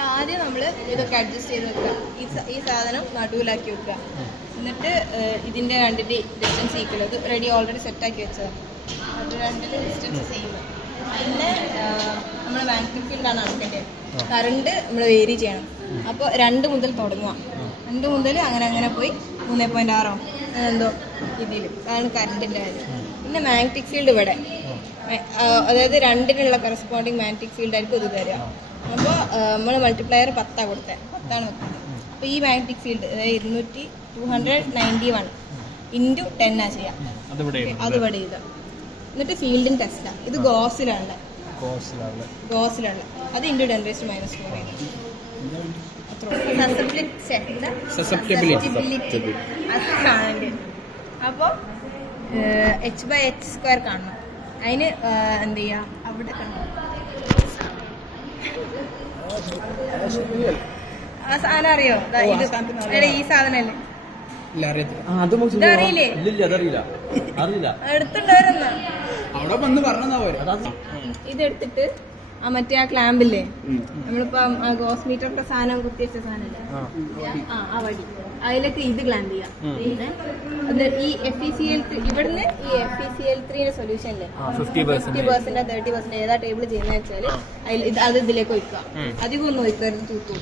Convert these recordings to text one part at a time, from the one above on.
ആദ്യം നമ്മൾ ഇതൊക്കെ അഡ്ജസ്റ്റ് ചെയ്ത് വെക്കുക. ഈ സാധനം നടുവിലാക്കി വെക്കുക. എന്നിട്ട് ഇതിൻ്റെ രണ്ടിൻ്റെ ഡിസ്റ്റൻസ് ഈക്വൽ. അത് റെഡി ഓൾറെഡി സെറ്റാക്കി വെച്ചതാണ്. അത് രണ്ടിൻ്റെ ഡിസ്റ്റൻസ് ചെയ്യുന്നത്. പിന്നെ നമ്മൾ മാഗ്നറ്റിക് ഫീൽഡാണ് അളക്കേണ്ടത്. കറണ്ട് നമ്മൾ വേരി ചെയ്യണം. അപ്പോൾ 2 മുതൽ തുടങ്ങുക. 2 മുതൽ അങ്ങനെ പോയി 3.6 എന്തോ ഇതിൽ അതാണ് കറണ്ടിൻ്റെ കാര്യം. പിന്നെ മാഗ്നറ്റിക് ഫീൽഡ് ഇവിടെ, അതായത് 2-നുള്ള കറസ്പോണ്ടിങ് മാഗ്നറ്റിക് ഫീൽഡ് ആയിരിക്കും ഇത് തരിക. അപ്പോൾ നമ്മൾ മൾട്ടിപ്ലയർ 10 കൊടുത്തത്, 10 വെക്കുന്നത്. അപ്പോൾ ഈ മാഗ്നറ്റിക് ഫീൽഡ് അതായത് 291 × 10 ചെയ്യാം. അത് ഇവിടെ ചെയ്ത എന്നിട്ട് ഫീൽഡിൻ ടെസ്റ്റാണ്. ഇത് ഗോസിലാണ് അത് × 10⁻⁴ അപ്പോൾ h/h² കാണണം. അതിന് എന്ത് ചെയ്യുക, അവിടെ കാണണം. ആ സാധനം അറിയോ? ഈ സാധനല്ലേ അറിയില്ലേ? എടുത്തുണ്ടായിരുന്ന ഇതെടുത്തിട്ട് മറ്റേ ആ ക്ലാമ്പില്ലേ, നമ്മളിപ്പോ ഗോസ് മീറ്ററിന്റെ സാധനം കുത്തിവെച്ച സാധനല്ലേ, ആ വടി അതിലേക്ക് ഇത് ക്ലാമ്പ് ചെയ്യാം. ഈ FeCl ഇവിടുന്ന് ഈ FeCl3 സൊല്യൂഷനിലെ 50% 30% ഏതാ ടേബിൾ ചെയ്യുന്ന വെച്ചാൽ അത് ഇതിലേക്ക് ഒഴിക്കുക. അധികം ഒന്നും ഒഴിക്കരുത്, തൂത്തു.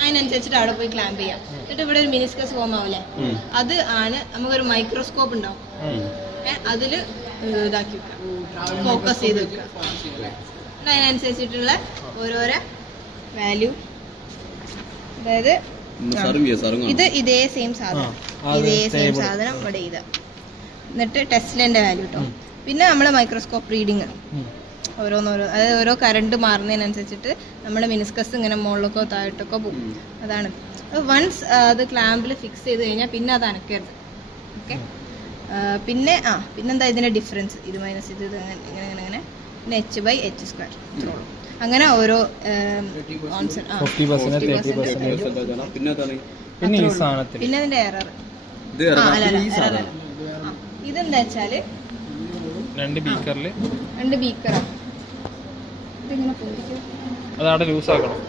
അതിനനുസരിച്ചിട്ട് അവിടെ പോയി ക്ലാമ്പ് ചെയ്യാം. എന്നിട്ട് ഇവിടെ ഒരു മിനിസ്കസ് ഫോം ആവില്ലേ, അത് ആണ് നമുക്കൊരു മൈക്രോസ്കോപ്പ് ഉണ്ടാവും. അതില് ഇതാക്കി വെക്കുക, ഫോക്കസ് ചെയ്ത് വെക്കുക. അതിനനുസരിച്ചിട്ടുള്ള ഓരോരോ വാല്യൂ, അതായത് ഇത് ഇതേ സെയിം സാധനം ഇവിടെ ചെയ്ത എന്നിട്ട് ടെസ്ലന്റെ വാല്യൂ കിട്ടും. പിന്നെ നമ്മളെ മൈക്രോസ്കോപ്പ് റീഡിങ് ഓരോന്നോരോ, അതായത് ഓരോ കറണ്ട് മാറുന്നതിനനുസരിച്ചിട്ട് നമ്മുടെ മിനിസ്കസ് ഇങ്ങനെ മുകളിലേക്കോ താഴോട്ടൊക്കെ പോകും. അതാണ്. വൺസ് അത് ക്ലാമ്പിൽ ഫിക്സ് ചെയ്ത് കഴിഞ്ഞാൽ പിന്നെ അത് അനക്കരുത്. ഓക്കെ. പിന്നെന്താ ഇതിന്റെ ഡിഫറൻസ്, ഇത് മൈനസ് ഇത് ഇങ്ങനെ പിന്നെ h/h². അങ്ങനെ ഓരോ പിന്നെ അതിന്റെ എറർ ഇതെന്താ വെച്ചാല് 2 ബീക്കറാണ്. ഇതിങ്ങനെ പൊന്തിക്കും, അതവിടെ ലൂസ് ആക്കണം.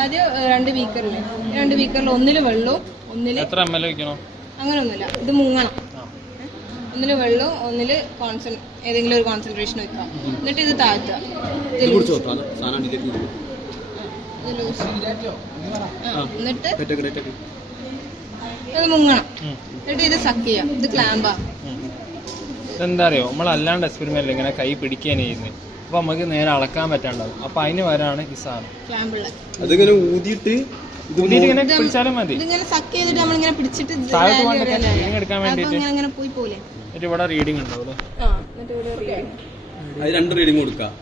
ആദ്യം 2 ബീക്കറില്ലേ, 2 ബീക്കറിൽ ഒന്നില് വെള്ളവും ഒന്നില് എത്ര ml വെക്കണോ അങ്ങനൊന്നുമില്ല. ഇത് മുങ്ങണം. ഒന്നില് വെള്ളവും ഒന്നില് ഏതെങ്കിലും ഒരു കോൺസെൻട്രേഷൻ വെക്കാം. എന്നിട്ട് ഇത് താഴ്ത്തുക. എന്നിട്ട് അത് മുങ്ങണം. എന്നിട്ട് ഇത് സക്ക് ചെയ്യാം. ഇത് ക്ലാമ്പാ. ഇതെന്താ അറിയോ, നമ്മളല്ലാണ്ട് എക്സ്പെരിമെന്റ് ഇങ്ങനെ കൈ പിടിക്കുകയാണ് ചെയ്യുന്നത്. അപ്പൊ നമുക്ക് നേരെ അളക്കാൻ പറ്റാണ്ടാവും. അപ്പൊ അതിന് വരാണ് ഈ സാധനം. അതിങ്ങനെ ഊതിയിട്ട് ഇങ്ങനെ പിടിച്ചാലും മതി. ഇതിങ്ങനെ സക്ക് ചെയ്തിട്ട് നമ്മളിങ്ങനെ പിടിച്ചിട്ട് റീഡിങ് എടുക്കാൻ വേണ്ടിട്ട് ഇവിടെ റീഡിങ് ഉണ്ടാവും. അത് 2 റീഡിങ് കൊടുക്കാം.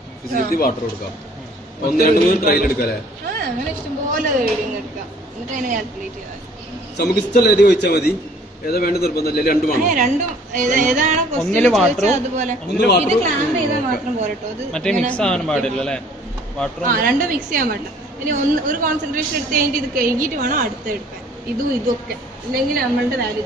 വാട്ടർ കൊടുക്കാം. 1 2 3 ട്രയൽ എടുക്കാം. അങ്ങനെ ഇഷ്ടംപോലെ റീഡിങ് എടുക്കാം. എന്നിട്ട് അതിനെ കാൽക്കുലേറ്റ് ചെയ്യാം. നമുക്ക് ഇഷ്ടമുള്ള ഏത് ചോദിച്ചാൽ മതി. ഏതാ വേണ്ട നിർബന്ധമില്ല, രണ്ടും ഏതാണ് അതുപോലെ. ഇത് ക്ലാമ്പ് ചെയ്താൽ മാത്രം പോരട്ടോ. മറ്റേ മിക്സ് ആവാൻ പാടില്ല അല്ലേ? രണ്ടും മിക്സ് ചെയ്യാൻ പറ്റും. പിന്നെ ഒരു കോൺസെൻട്രേഷൻ എടുത്ത് കഴിഞ്ഞിട്ട് ഇത് കഴുകിയിട്ട് വേണം അടുത്ത് എടുക്കാൻ. ഇതും ഇതൊക്കെ ഇല്ലെങ്കിൽ നമ്മളുടെ വാല്യൂ